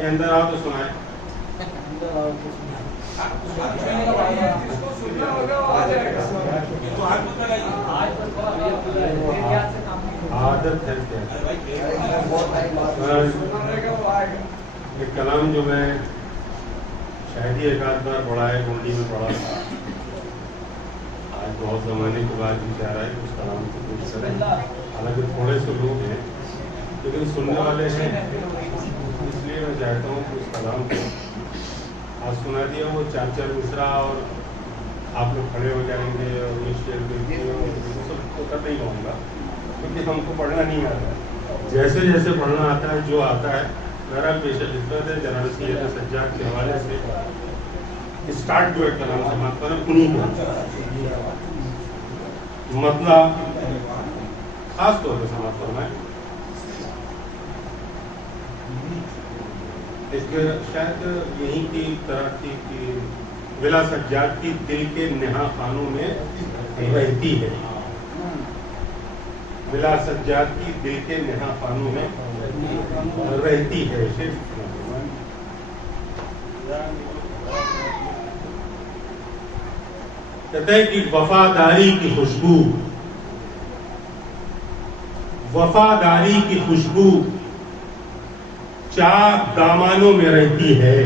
یہ اندر آؤ تو سنائے. عادت ہے ایک کلام جو میں شاید ہی ایک آدھ بار پڑھا ہے, گونڈی میں پڑھا تھا. آج بہت زمانے کے بعد بھی چاہ رہا ہے کہ اس کلام کو کچھ کریں. حالانکہ تھوڑے سے لوگ ہیں لیکن سننے والے ہیں, اس لیے میں چاہتا ہوں کہ اس کلام کو آج سنا دیا. وہ چار چار مصرع اور آپ لوگ کھڑے ہو جائیں گے اور یہ شعر سب کو کر نہیں پاؤں گا کیونکہ ہم کو پڑھنا نہیں آتا. جیسے جیسے پڑھنا آتا ہے, جو آتا ہے, میرا پیشہ خدمت ہے جناب سید سجاد کے حوالے سے اسٹارٹ جو ہے کلام سماعت پر انہیں کو مطلب خاص طور پہ سماعت فرمائیں. ایک شاید یہیں کی طرح تھی کہ ولا سجاد کی دل کے نہا خانوں میں رہتی ہے. ولا سجاد کی دل کے نہا خانوں میں رہتی ہے. کہتے ہیں کہ وفاداری کی خوشبو, وفاداری کی خوشبو چاک دامانوں میں رہتی ہے.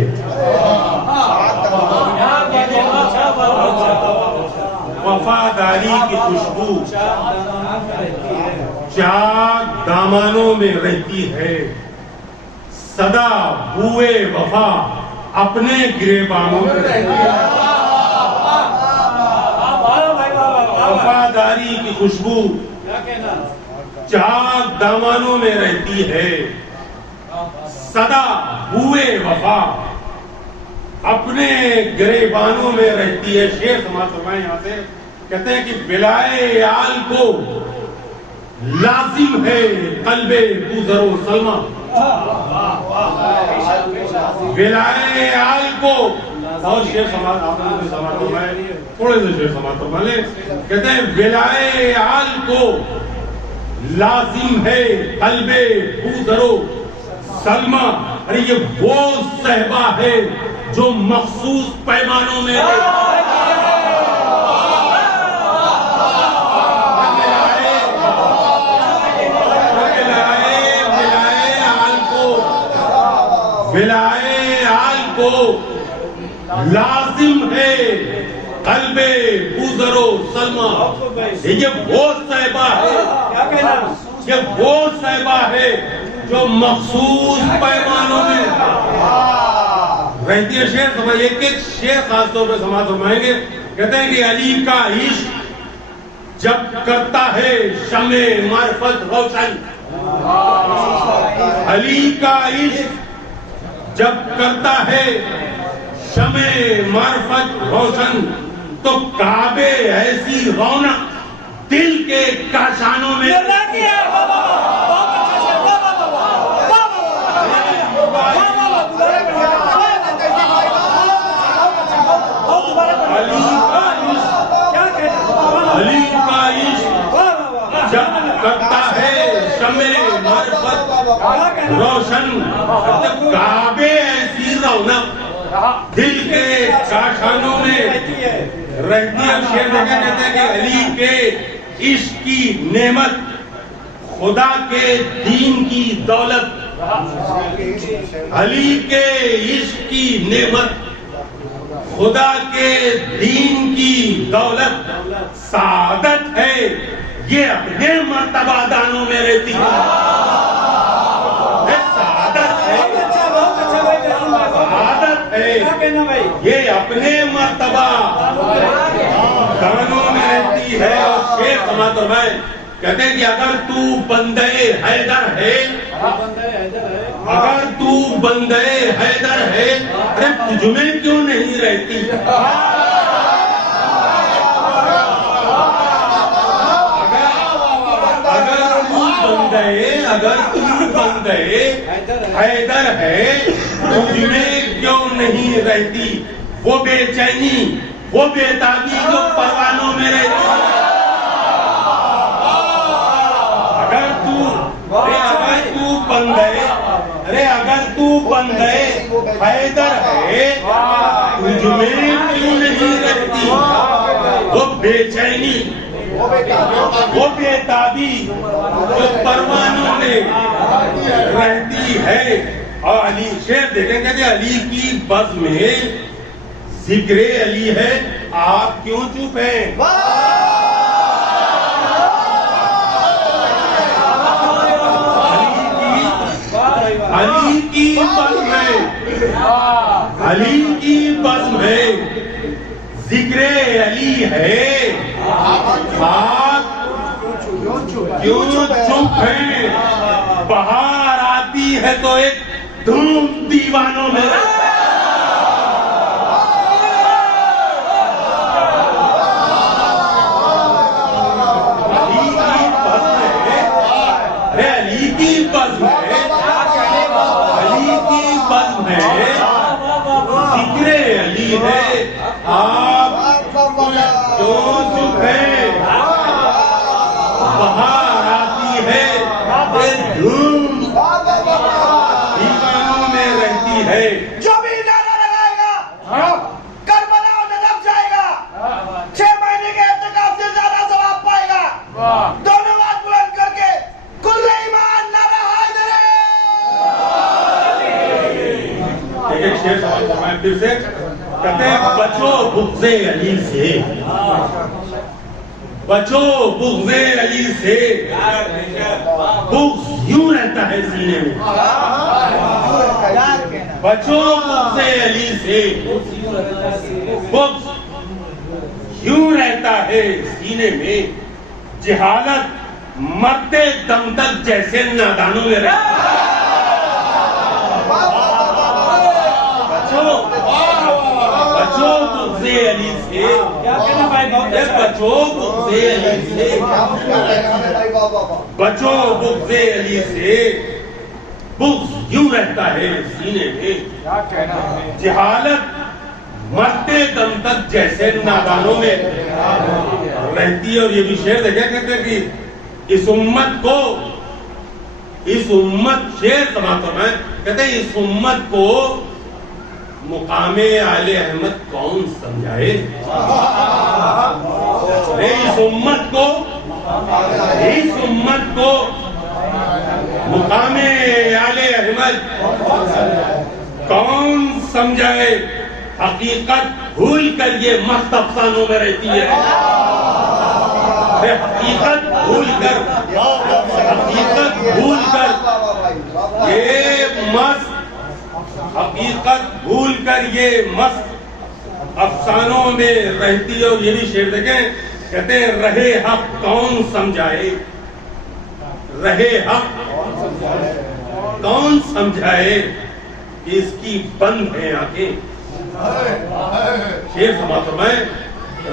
وفاداری کی خوشبو چاک دامانوں میں رہتی ہے. صدا بوئے وفا اپنے گریبانوں میں رہتی ہے. وفاداری کی خوشبو چاک دامانوں میں رہتی ہے. صدا بوئے وفا اپنے گریبانوں میں رہتی ہے. شعر سماعت فرمائیں یہاں سے. کہتے ہیں کہ ولائے آل کو لازم ہے قلب بوذر و سلمہ. ولائے آل کو بہت شعر سماعت آپ نے سماعت فرمائے, تھوڑے سے شعر سماعت فرما لیں. کہتے ہیں ولائے آل کو لازم ہے قلب بوذر و سلمہ. ارے یہ وہ صحبہ ہے جو مخصوص پیمانوں میں ولائے آل کو لازم ہے قلب بوذر و سلمہ. یہ وہ صحبہ ہے, یہ وہ صحبہ ہے جو مخصوص پیمانوں میں رہتی ہے. شعر سمجھ, ایک ایک شعر خاص طور پہ سماعت فرمائیں گے. کہتے ہیں کہ علی کا عشق جب کرتا ہے شمع معرفت روشن. علی کا عشق جب کرتا ہے شمع معرفت روشن تو کعبے ایسی رونق دل کے کاشانوں میں. علی کا عشق جب کرتا ہے شمع معرفت روشن کعبے ایسی رونق دل کے کاشانوں میں رہتی ہے. شعر دیکھا کہتے ہیں کہ علی کے عشق کی نعمت خدا کے دین کی دولت. علی کے عشق کی نعمت خدا کے دین کی دولت. سعادت ہے یہ اپنے مرتبہ دانوں میں رہتی ہے. سعادت ہے, سعادت ہے یہ اپنے مرتبہ دانوں میں رہتی ہے. اور شعر سماعت فرمائیں. کہتے ہیں کہ اگر تو بندے حیدر ہے, اگر تو بندے حیدر ہے, ارے تجھ میں کیوں نہیں رہتی. اگر تو بندے حیدر ہے تجھ میں کیوں نہیں رہتی. وہ بے چینی وہ بے تابی جو پروانوں میں رہتی. اگر تو بندے ارے اگر تو بن گئے حیدر ہے تجھ میں کیوں نہیں رہتی وہ بے چینی وہ بے تابی جو پروانوں میں رہتی ہے؟ اور علی شیر دیکھیں کہتے علی کی بزم میں ذکر علی ہے آپ کیوں چپ ہیں؟ علی کی بزم ہے علی کی بزم ہے ذکر علی ہے آپ کیوں چپ ہیں؟ بہار آتی ہے تو ایک دھوم دیوانوں میں علی کی بزم ہے ذکر علی ہے آپ کیوں چپ ہیں؟ بہار آتی ہے دھوم دیوانوں میں رہتی ہے جو بھی نعرہ لگائے گا کربلا نظر جائے گا 6 مہینے کے اعتکاف سے زیادہ ثواب پائے گا دونوں آواز بلند کر کے کل ایمان نعرہ حیدر ایک شعر سوال فرمائیں پھر سے کہتے ہیں بچو بغض علی سے بچو بغض علی سے بغض یوں رہتا ہے سینے میں بچو بغض علی سے بغض یوں رہتا ہے سینے میں جہالت مرتے دم تک جیسے نادانوں میں رہتی بچو بغض علی سے بچو بغض علی سے بچو بغض علی سے بغض یوں رہتا ہے سینے میں جہالت مرتے دم تک جیسے نادانوں میں رہتی ہے اور یہ بھی شعر دیکھا کہتے ہیں کہ اس امت شعر سماعت فرمائیں کہتے ہیں اس امت کو مقام آل احمد کون سمجھائے اس امت کو مقام آل احمد کون سمجھائے حقیقت بھول کر یہ مست افسانوں میں رہتی ہے حقیقت بھول کر یہ مست افسانوں میں رہتی ہے اور یہ بھی شعر دیکھیں کہتے ہیں رہے حق کون سمجھائے کہ اس کی بند ہے آنکھیں شعر سماعت فرمائیں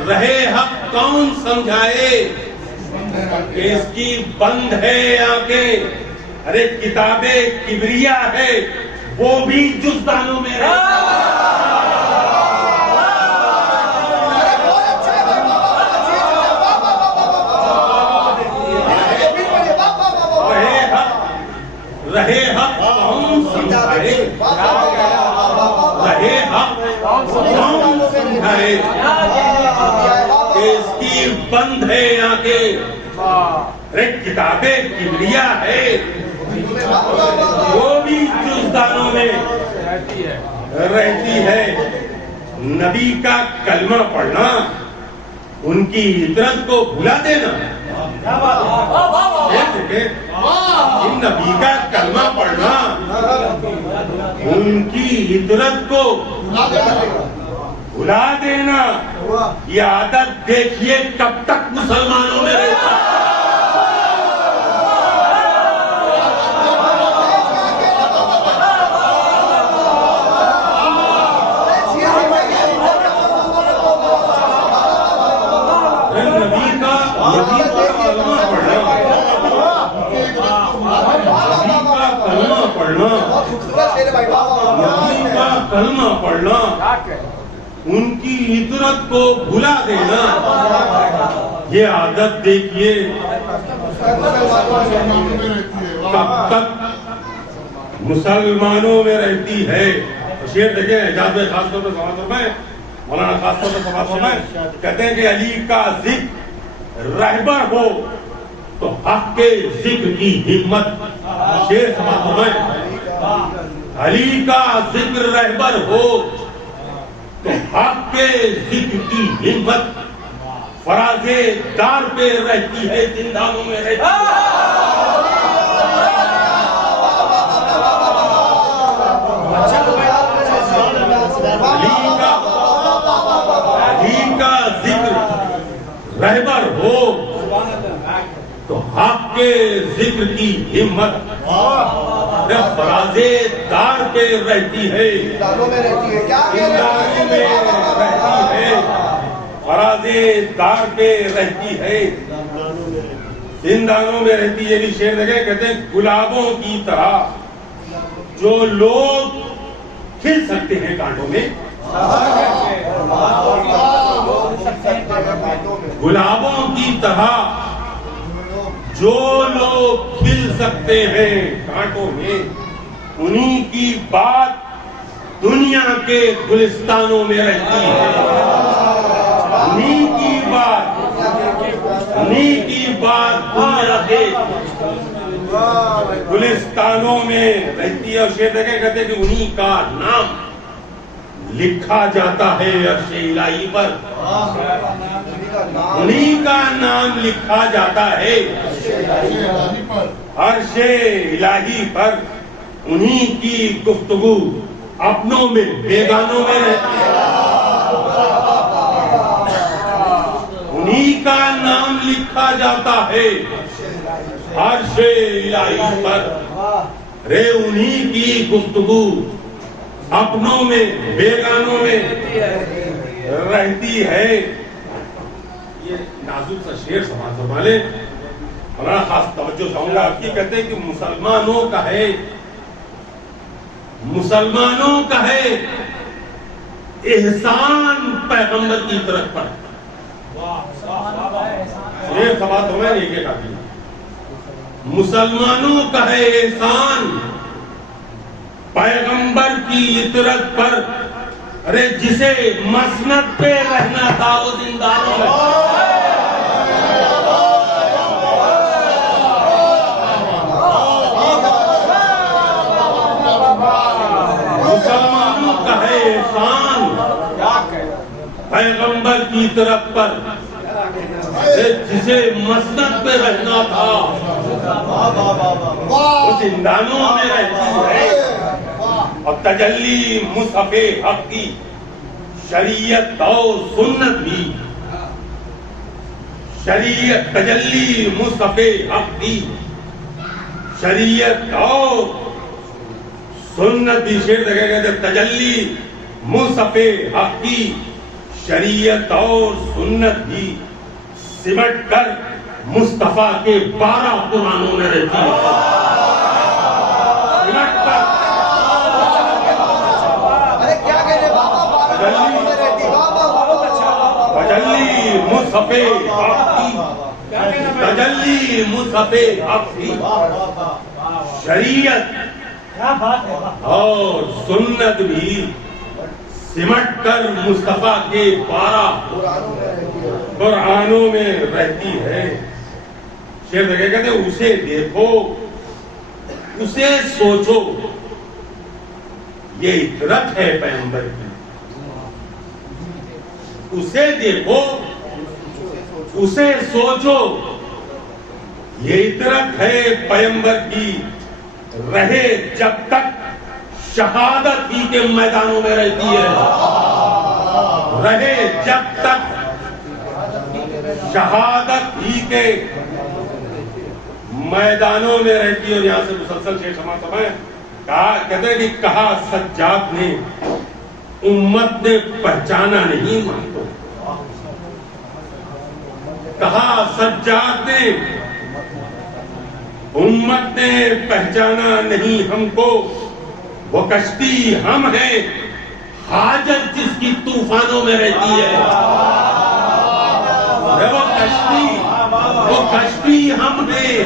رہے حق کون سمجھائے کہ اس کی بند ہے آنکھیں ارے کتاب کبریا ہے وہ بھی جزدانوں میں رہے حق کون سمجھائے کہ اس کی بند ہے آنکھیں کتاب کبریا ہے وہ بھی جزدانوں میں رہتی ہے نبی کا کلمہ پڑھنا ان کی عطرت کو بھلا دینا نبی کا کلمہ پڑھنا ان کی عطرت کو بھلا دینا یہ عادت دیکھیے کب تک مسلمانوں میں رہتا کلمہ پڑھنا ان کی عطرت کو بھلا دینا یہ عادت دیکھیے مسلمانوں میں رہتی ہے. شعر دیکھیں اعجاز میں خاص طور پر سماعت فرمائیں, مولانا خاص طور پر سماعت فرمائیں, کہتے ہیں کہ علی کا ذکر رہبر ہو تو حق کے ذکر کی ہمت. شعر سماعت فرمائیں, علی کا ذکر رہبر ہو تو حق کے ذکر کی ہمت فراز دار پہ رہتی ہے, زندانوں میں رہتی ہے. علی کا ذکر رہبر ہو تو حق کے ذکر کی ہمت فراز دار پہ رہتی ہے, زندانوں میں رہتی ہے. کیا زندانوں میں رہتی ہے, فراز دار پہ رہتی ہے, زندانوں میں رہتی ہے. یہ بھی شعر دیکھیں, کہتے ہیں گلابوں کی طرح جو لوگ کھل سکتے ہیں کانٹوں میں, گلابوں کی طرح جو لوگ کھل سکتے ہیں کانٹوں میں, انہی کی بات دنیا کے گلستانوں میں رہتی ہے. انہی کی بات دنیا کے گلستانوں میں رہتی ہے. اور شعر دیکھیں, کہتے ہیں کہ انہی کا نام لکھا جاتا ہے عرش الہی پر, انہی کا نام لکھا جاتا ہے عرش الہی پر. انہی کی گفتگو اپنوں میں بیگانوں میں رہتی ہے, انہی کا نام لکھا جاتا ہے عرش الہی پر. رے انہی کی گفتگو اپنوں میں بیگانوں میں رہتی ہے. یہ نازک سا شعر سماعت فرما لیں, بڑا خاص توجہ چاہوں گا آپ کی. کہتے ہیں کہ مسلمانوں کا ہے, مسلمانوں کا ہے احسان پیغمبر کی طرف پر. یہ سماعت فرمائیں, ایک ایک آدمی. مسلمانوں کا ہے احسان پیغمبر کی اطرت پر, ارے جسے مسند پہ رہنا تھا وہ زندانوں میں. مسلمانوں کا ہے احسان پیغمبر کی طرف پر, جسے مسند پہ رہنا تھا وہ زندانوں میں رہتی ہے. اور تجلی مصحف حق کی شریعت اور سنت بھی, شریعت تجلی مصحف حق کی شریعت اور سنت بھی. شعر دیکھے گا جب تجلی مصحف حق کی شریعت اور سنت بھی سمٹ کر مصطفیٰ کے 12 قرآنوں میں رہتی ہے. سمٹ کر تجلی مصحف حق کی, تجلی مصحف حق کی شریعت اور سنت بھی سمٹ کر مصطفیٰ کے 12 قرآنوں میں رہتی ہے. شعر دیکھے کہتے ہیں اسے دیکھو اسے سوچو, یہ اطرت ہے پیغمبر کی. اسے دیکھو اسے سوچو, یہ اطرت ہے پیغمبر کی. رہے جب تک شہادت ہی کے میدانوں میں رہتی ہے, رہے جب تک شہادت ہی کے میدانوں میں رہتی ہے. اور یہاں سے مسلسل شیخ سماعت فرمائیں, کہتے ہیں کہ کہا سجاد نے امت نے پہچانا نہیں مان کو, کہا سجاد نے امت نے پہچانا نہیں ہم کو. وہ کشتی ہم ہیں حاجت جس کی طوفانوں میں رہتی ہے. وہ کشتی ہم ہیں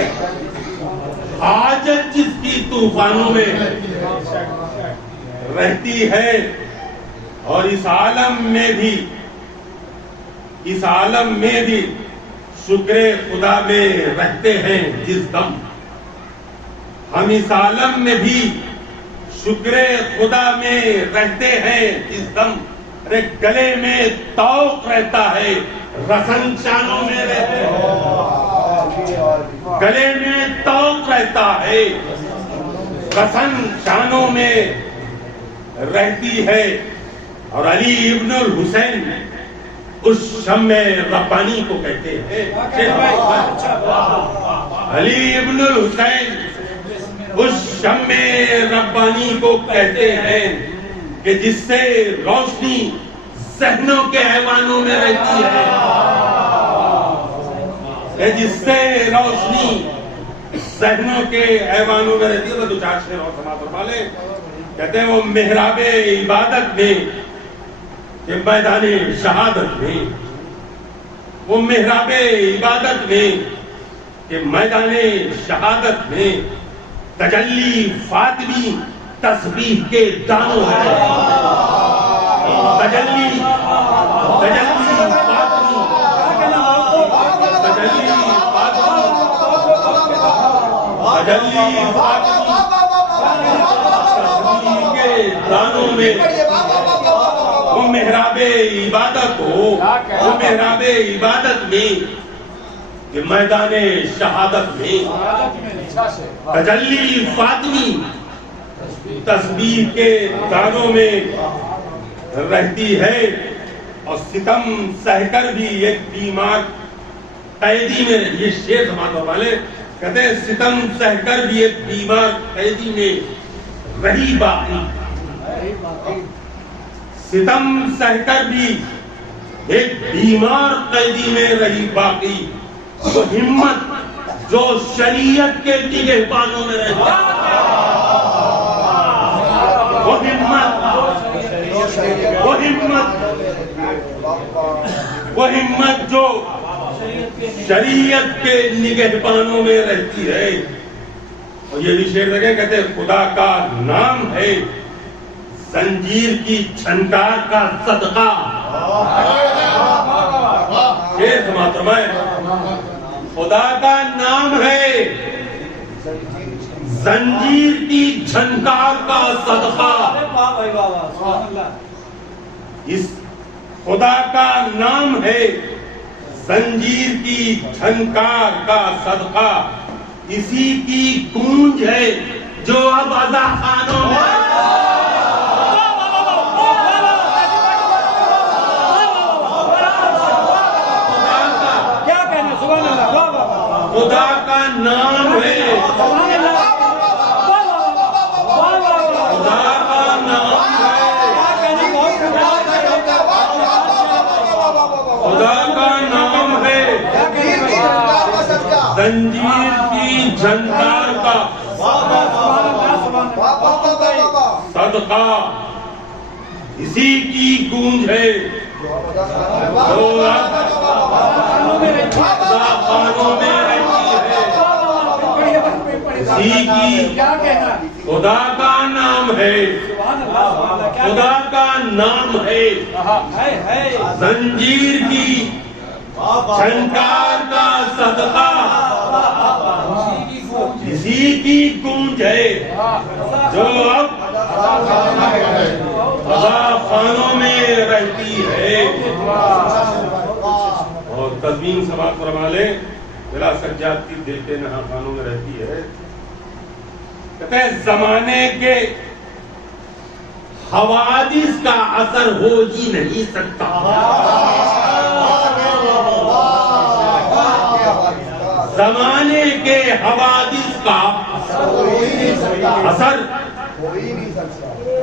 حاجت جس کی طوفانوں میں رہتی ہے، اور اس عالم میں بھی شکر خدا میں رہتے ہیں جس دم. ہم اس عالم میں بھی شکر خدا میں رہتے ہیں جس دم. ارے گلے میں توق رہتا ہے، رسن شانوں میں رہتے ہیں. گلے میں توق رہتا ہے، رسن شانوں میں رہتی ہے. اور علی ابن الحسین اس شمع ربانی کو کہتے ہیں. علی ابن الحسین اس شمع ربانی کو کہتے ہیں کہ جس سے روشنی ذہنوں کے ایوانوں میں رہتی ہے، کہ جس سے روشنی ذہنوں کے ایوانوں میں رہتی ہے. وہ دو چار شعر اور سماعت فرما لیں. کہتے ہیں وہ محراب عبادت میں کہ میدان شہادت میں، وہ محراب عبادت میں کہ میدان شہادت میں تجلی فاطمی تسبیح کے دانوں ہے. تجلی فاطمی کے دانوں میں وہ محراب عبادت ہو، وہ محراب عبادت میں کہ میدان شہادت میں تجلی فاطمی تسبیح کے دانوں میں رہتی ہے. اور ستم سہ کر بھی ایک بیمار قیدی میں، یہ شعر سماعت والے کہتے ہیں ستم سہ کر بھی ایک بیمار قیدی میں رہی باقی. ستم سہ کر بھی ایک بیمار قیدی میں رہی باقی. وہ ہمت جو شریعت کے نگہبانوں میں رہتی ہے، وہ ہمت جو شریعت کے نگہبانوں میں رہتی ہے. اور یہ بھی شعر لگے کہتے ہیں خدا کا نام ہے زنجیر کی چھنکار کا صدقہ. یہ سماعت فرمائے، خدا کا نام ہے زنجیر کی جھنکار کا صدقہ. اس خدا کا نام ہے زنجیر کی جھنکار کا صدقہ. اسی کی گونج ہے جو اب عزا خانوں میں خدا کا نام ہے. زنجیر کی جھنکار کا صدقہ اسی کی گونج ہے جو خانوں میں رہتی ہے. اسی کی خدا کا نام ہے، خدا کا نام ہے زنجیر کی جھنکار کا صدقہ اسی کی گونج ہے جو اب خانوں میں رہتی ہے. اور تزمین سماعت فرما لیں بلا سجاد کی دل کے نہا خانوں میں رہتی ہے. کہتے ہیں زمانے کے حوادث کا اثر ہو ہی نہیں سکتا. زمانے کے حوادث کا اثر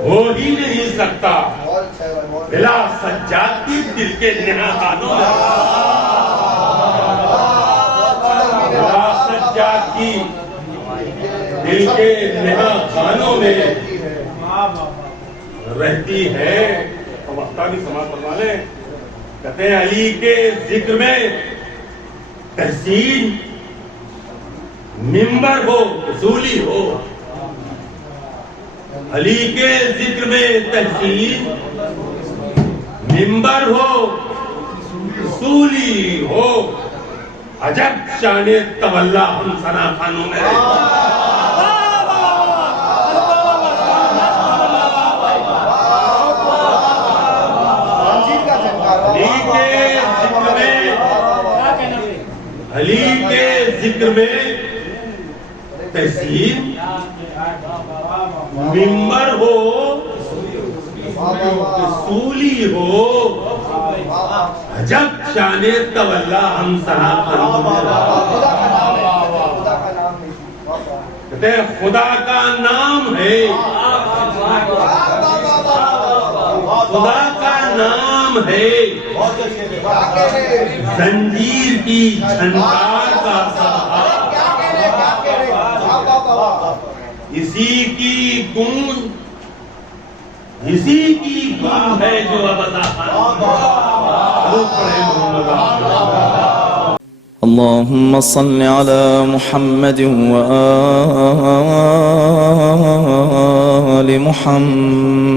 ہو ہی نہیں سکتا بلا سجاد کی دل کے نہا خانوں میں. بلا سجاد کی دل کے نہا خانوں میں رہتی ہے. اور وقتہ بھی سماعت فرما لیں. کہتے ہیں علی کے ذکر میں تحسین منبر ہو اصولی ہو، علی کے ذکر میں تحسین، منبر ہو اصولی ہو، عجب شان تولا ہم ثنا خانوں میں علی کے ذکر میں تحسین، منبر ہو اصولی ہو، عجب شان تولا ہم ثنا خانوں میں کہتے ہیں خدا کا نام ہے، خدا کا نام ہے، زنجیر کی جھنکار کا سہارا، اسی کی گونج ہے جو ابدا اللهم صل على محمد وآل محمد